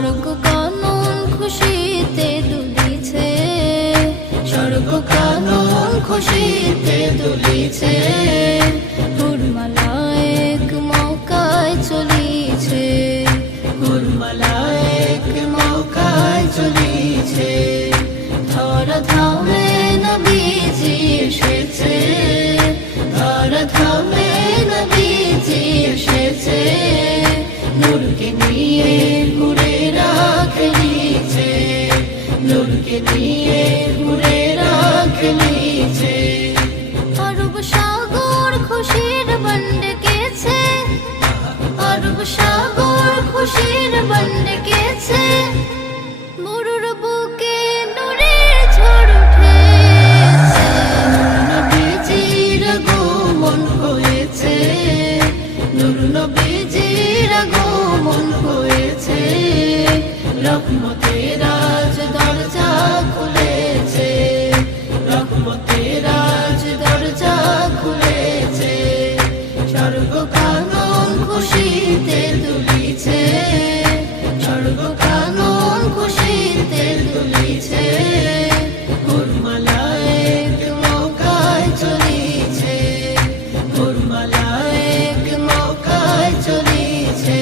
স্বর্গ কানন খুশিতে দুলিছে, স্বর্গ কানন খুশিতে দুলিছে। হুরমালা এক মৌকায় চলিছে, হুরমালা এক মৌকায় চলিছে। ধরা ধামে নবীজি এসেছে, ধরা ধামে নবীজি এসেছে। নূরকে নিয়ে হুরেরা খেলিছে, নূরকে নিয়ে হুরেরা খেলিছে। আরব সাগর খুশির বন্ডকেছে, আরব সাগর খুশির বন্ডকেছে। মরুর বুকে নূরের ঝড় উঠেছে, নবীজির আগমন হয়েছে, নূর নবীজির আগমন হয়েছে। রহমতের আজ দরজা খুলেছে, রহমতের আজ দরজা খুলেছে। স্বর্গ কানন খুশিতে দুলিছে, স্বর্গ কানন খুশিতে দুলিছে। হুরমালা এক মৌকায় চলিছে, হুরমালা এক মৌকায় চলিছে।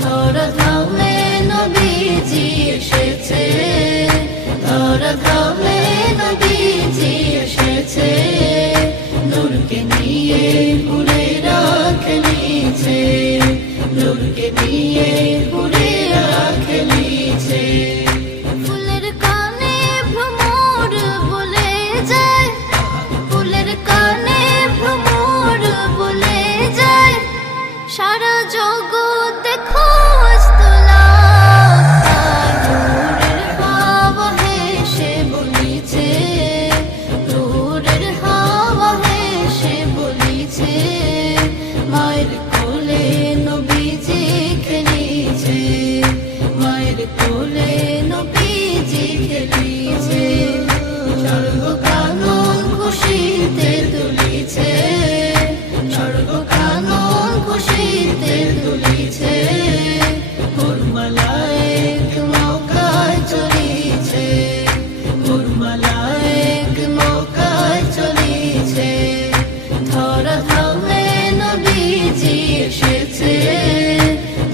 ধরা ধামে নবীজি এসেছে, ধরা ধামে নবীজি এসেছে। নূরকে নিয়ে হুরেরা খেলিছে, নূরকে নিয়ে হুরেরা খেলিছে। ফুলের কানে ভ্রমর বলে যায়, ফুলের কানে ভ্রমর বলে যায়। সারা জগৎ দেখো আজ তোলা, নূরের হাওয়া হেসে বলিছে, নূরের হাওয়া হেসে বলিছে। মায়ের কোলে নবীজি খেলিছে, মায়ের কোলে নবীজি খেলিছে। স্বর্গ কানন খুশিতে দুলিছে, স্বর্গ কানন খুশিতে দুলিছে। হুরমালা এক মৌকায় চলিছে, হুরমালা এক মৌকায় চলিছে। ধরা ধামে নবীজি এসেছে,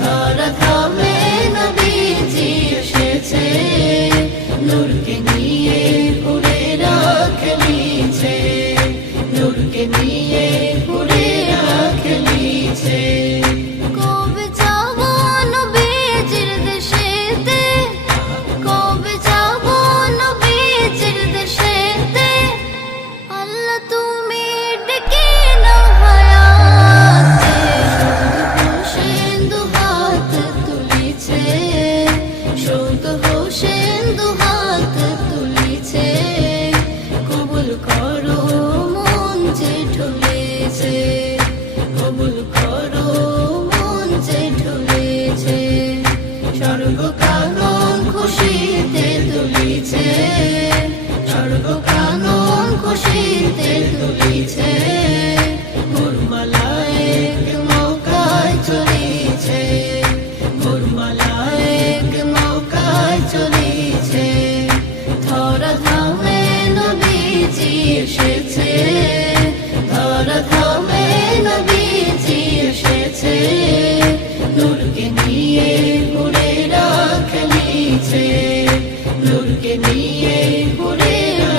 ধরা ধামে নবীজি এসেছে। নূরকে নিয়ে হুরেরা খেলিছে, নূরকে নিয়ে হুরেরা খেলিছে। কবে যাব নবীজির দেশেতে, কবে যাব নবীজির দেশেতে। আল্লাহ তুমি ডেকে নাও হায়াতে, শুধু হোসেন দুহাত তুলিছে, শুধু হোসেন দুহাত তুলিছে। কবুল করো মন যে ঢুলেছে, কবুল করো মন যে ঢুলেছে। স্বর্গ কানন খুশিতে দুলিছে, স্বর্গ কানন খুশিতে দুলিছে। হুরমালা এক মৌকায় চলিছে, হুরমালা এক মৌকায় চলিছে। ধরা ধামে নবীজি এসেছে, ধরা ধামে নবীজি এসেছে। নূরকে নিয়ে হুরেরা খেলিছে, নূরকে নিয়ে হুরেরা